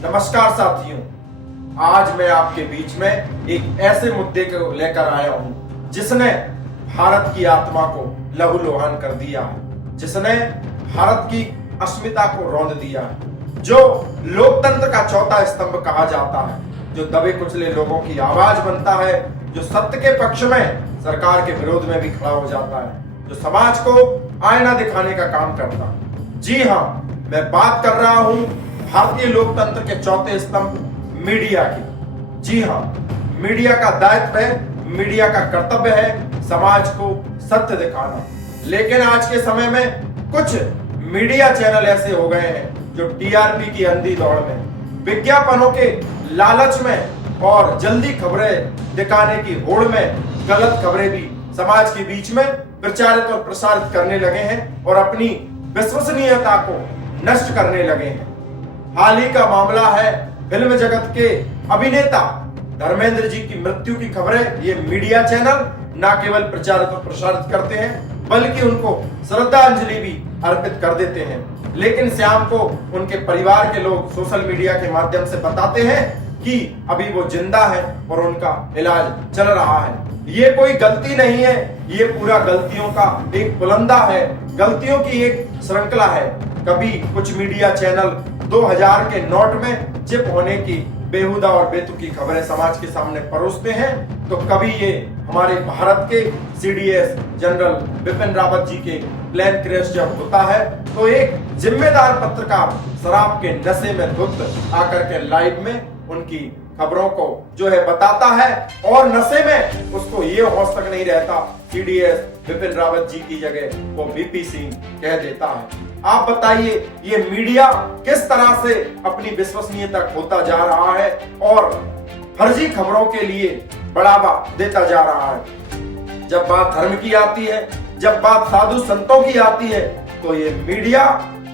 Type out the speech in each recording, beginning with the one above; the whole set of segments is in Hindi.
नमस्कार साथियों, आज मैं आपके बीच में एक ऐसे मुद्दे को लेकर आया हूं जिसने भारत की आत्मा को लहूलुहान कर दिया है, जिसने भारत की अस्मिता को रौंद दिया है, जो लोकतंत्र का चौथा स्तंभ कहा जाता है, जो दबे कुचले लोगों की आवाज बनता है, जो सत्य के पक्ष में सरकार के विरोध में भी खड़ा हो जाता है, जो समाज को आईना दिखाने का काम करता है। जी हाँ, मैं बात कर रहा हूं भारतीय लोकतंत्र के चौथे स्तंभ मीडिया की। जी हाँ, मीडिया का दायित्व है, मीडिया का कर्तव्य है समाज को सत्य दिखाना। लेकिन आज के समय में कुछ मीडिया चैनल ऐसे हो गए हैं जो टीआरपी की अंधी दौड़ में, विज्ञापनों के लालच में और जल्दी खबरें दिखाने की होड़ में गलत खबरें भी समाज के बीच में प्रचारित और प्रसारित करने लगे हैं और अपनी विश्वसनीयता को नष्ट करने लगे हैं। हाल ही का मामला है फिल्म जगत के अभिनेता धर्मेंद्र जी की मृत्यु की खबरें ये मीडिया चैनल न केवल प्रचारित और प्रसारित करते हैं बल्कि उनको श्रद्धांजलि भी अर्पित कर देते हैं। लेकिन शाम को उनके परिवार के लोग सोशल मीडिया के माध्यम से बताते हैं कि अभी वो जिंदा है और उनका इलाज चल रहा है। ये कोई गलती नहीं है, ये पूरा गलतियों का एक पुलंदा है, गलतियों की एक श्रृंखला है। कभी कुछ मीडिया चैनल 2000 के नोट में चिप होने की बेहुदा और बेतुकी खबरें समाज के सामने परोसते हैं, तो कभी ये हमारे भारत के सीडीएस जनरल बिपिन रावत जी के प्लेन क्रैश जब होता है तो एक जिम्मेदार पत्रकार शराब के नशे में धुत आकर के लाइव में उनकी खबरों को जो है बताता है और नशे में उसको ये होश तक नहीं रहता सीडीएस बिपिन रावत जी की जगह वो बीपी सिंह कह देता है। आप बताइए ये मीडिया किस तरह से अपनी विश्वसनीयता खोता जा रहा है और फर्जी खबरों के लिए बढ़ावा देता जा रहा है। जब बात धर्म की आती है, जब बात साधु संतों की आती है, तो ये मीडिया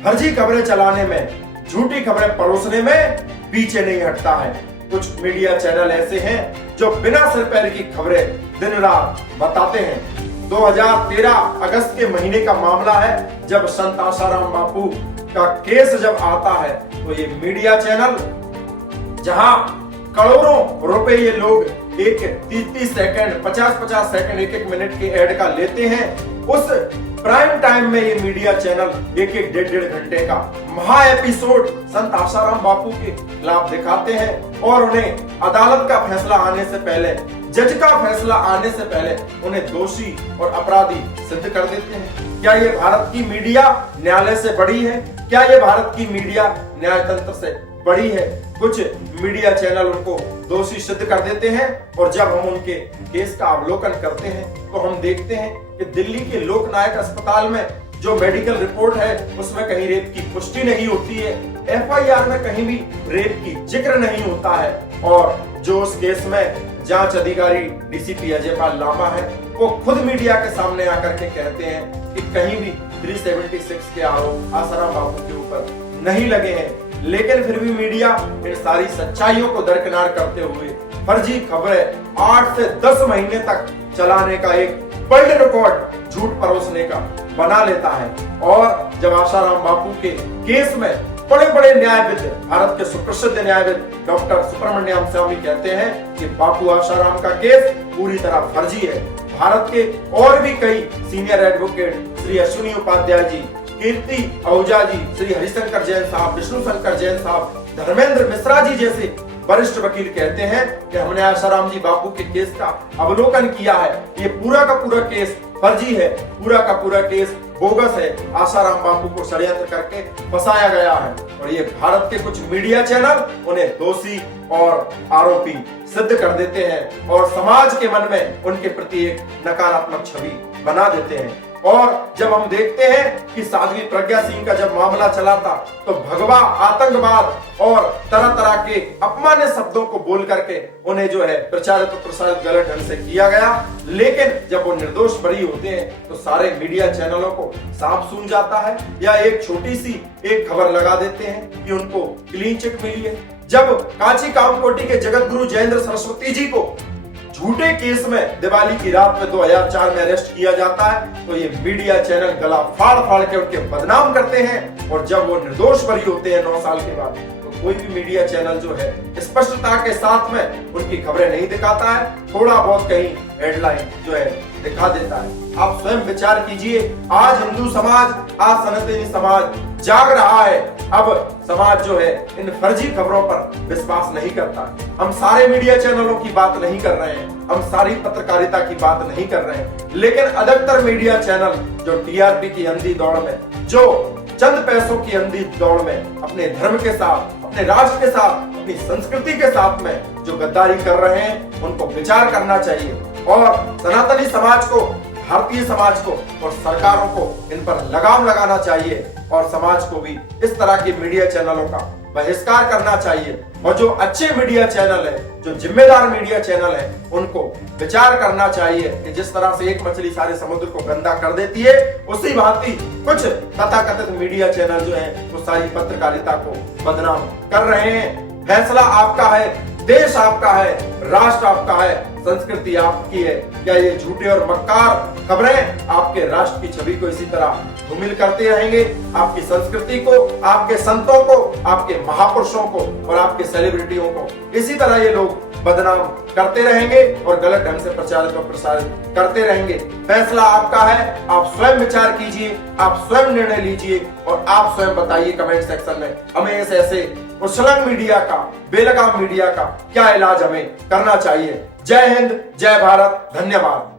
फर्जी खबरें चलाने में, झूठी खबरें परोसने में पीछे नहीं हटता है। कुछ मीडिया चैनल ऐसे हैं जो बिना सिर पैर की खबरें दिन रात बताते हैं। 2013 अगस्त के महीने का मामला है जब संत आसाराम बापू का केस जब आता है तो ये मीडिया चैनल जहां करोड़ों रुपए ये लोग एक 30 सेकंड 50 सेकंड एक मिनट के ऐड का लेते हैं, उस प्राइम टाइम में ये मीडिया चैनल एक डेढ़ घंटे का महा एपिसोड संत आसाराम बापू के खिलाफ दिखाते हैं और उन्हें अदालत का फैसला आने से पहले, जज का फैसला आने से पहले उन्हें दोषी और अपराधी सिद्ध कर देते हैं। क्या ये भारत की मीडिया न्यायालय से बड़ी है? क्या ये भारत की मीडिया न्यायतंत्र से बड़ी है? कुछ मीडिया चैनल उनको दोषी सिद्ध कर देते हैं और जब हम उनके केस का अवलोकन करते हैं तो हम देखते हैं कि दिल्ली के लोकनायक अस्पताल में जो मेडिकल रिपोर्ट है उसमें कहीं रेप की पुष्टि नहीं होती है, एफआईआर में कहीं भी रेप की जिक्र नहीं होता है और जो उस केस में जांच अधिकारी डीसीपी अजयपाल लांबा है वो खुद मीडिया के सामने आकर के कहते हैं कि कहीं भी 376 के आरोप आसाराम बापू के ऊपर नहीं लगे हैं। लेकिन फिर भी मीडिया इन सारी सच्चाइयों को दरकिनार करते हुए फर्जी खबरें 8 से 10 महीने तक चलाने का एक वर्ल्ड रिकॉर्ड झूठ परोसने का बना लेता है। और जब आसाराम बापू के केस में बड़े बड़े न्यायविद, भारत के सुप्रसिद्ध न्यायविद डॉक्टर सुब्रमण्यम स्वामी कहते हैं कि बापू आसाराम का केस पूरी तरह फर्जी है। भारत के और भी कई सीनियर एडवोकेट श्री अश्विनी उपाध्याय जी, कीर्ति आहूजा जी, श्री हरिशंकर जैन साहब, विष्णु शंकर जैन साहब, धर्मेंद्र मिश्रा जी जैसे वरिष्ठ वकील कहते हैं कि हमने आसाराम जी बापू के केस का अवलोकन किया है, ये पूरा का पूरा केस फर्जी है, पूरा का पूरा केस बोगस है, आसाराम बापू को षड्यंत्र करके फंसाया गया है। और ये भारत के कुछ मीडिया चैनल उन्हें दोषी और आरोपी सिद्ध कर देते हैं और समाज के मन में उनके प्रति एक नकारात्मक छवि बना देते हैं। और जब हम देखते हैं कि साध्वी प्रज्ञा सिंह का जब मामला चला था तो भगवा, आतंकवाद और तरह तरह के अपमान्य शब्दों को बोल करके उन्हें जो है प्रचारित और प्रसारित गलत ढंग से किया गया। लेकिन जब वो निर्दोष बरी होते हैं तो सारे मीडिया चैनलों को सांप सूंघ जाता है या एक छोटी सी एक खबर लगा देते हैं कि उनको क्लीन चिट मिली है। जब कांची कामकोटी के जगत गुरु जयेंद्र सरस्वती जी को झूठे केस में दिवाली की रात में 2004 में अरेस्ट किया जाता है तो ये मीडिया चैनल गला फाड़ फाड़ के उनके बदनाम करते हैं और जब वो निर्दोष बरी होते हैं 9 साल के बाद तो कोई भी मीडिया चैनल जो है स्पष्टता के साथ में उनकी खबरें नहीं दिखाता है, थोड़ा बहुत कहीं हेडलाइन जो है दिखा देता है। आप स्वयं विचार कीजिए, आज हिंदू समाज, आज सनातनी समाज जाग रहा है। अब समाज जो है इन फर्जी खबरों पर विश्वास नहीं करता। हम सारे मीडिया चैनलों की बात नहीं कर रहे हैं, हम सारी पत्रकारिता की बात नहीं कर रहे हैं, लेकिन अधिकतर मीडिया चैनल जो टीआरपी की अंधी दौड़ में, जो चंद पैसों की अंधी दौड़ में अपने धर्म के साथ, अपने राष्ट्र के साथ, अपनी संस्कृति के साथ में जो गद्दारी कर रहे हैं, उनको विचार करना चाहिए और सनातनी समाज को, भारतीय समाज को और सरकारों को इन पर लगाम लगाना चाहिए और समाज को भी इस तरह के मीडिया चैनलों का बहिष्कार करना चाहिए। और जो अच्छे मीडिया चैनल है, जो जिम्मेदार मीडिया चैनल है, उनको विचार करना चाहिए कि जिस तरह से एक मछली सारे समुद्र को गंदा कर देती है, उसी भांति कुछ तथाकथित मीडिया चैनल जो है वो सारी पत्रकारिता को बदनाम कर रहे हैं। फैसला आपका है, देश आपका है, राष्ट्र आपका है, संस्कृति आपकी है। क्या ये झूठे और मक्कार खबरें आपके राष्ट्र की छवि को इसी तरह धूमिल करते रहेंगे? आपकी संस्कृति को, आपके संतों को, आपके महापुरुषों को और आपके सेलिब्रिटियों को इसी तरह ये लोग बदनाम करते रहेंगे और गलत ढंग से प्रचारित और प्रसारित करते रहेंगे। फैसला आपका है, आप स्वयं विचार कीजिए, आप स्वयं निर्णय लीजिए और आप स्वयं बताइए कमेंट सेक्शन में हमें ऐसे उछलंग मीडिया का, बेलगाम मीडिया का क्या इलाज हमें करना चाहिए। जय हिंद, जय भारत, धन्यवाद।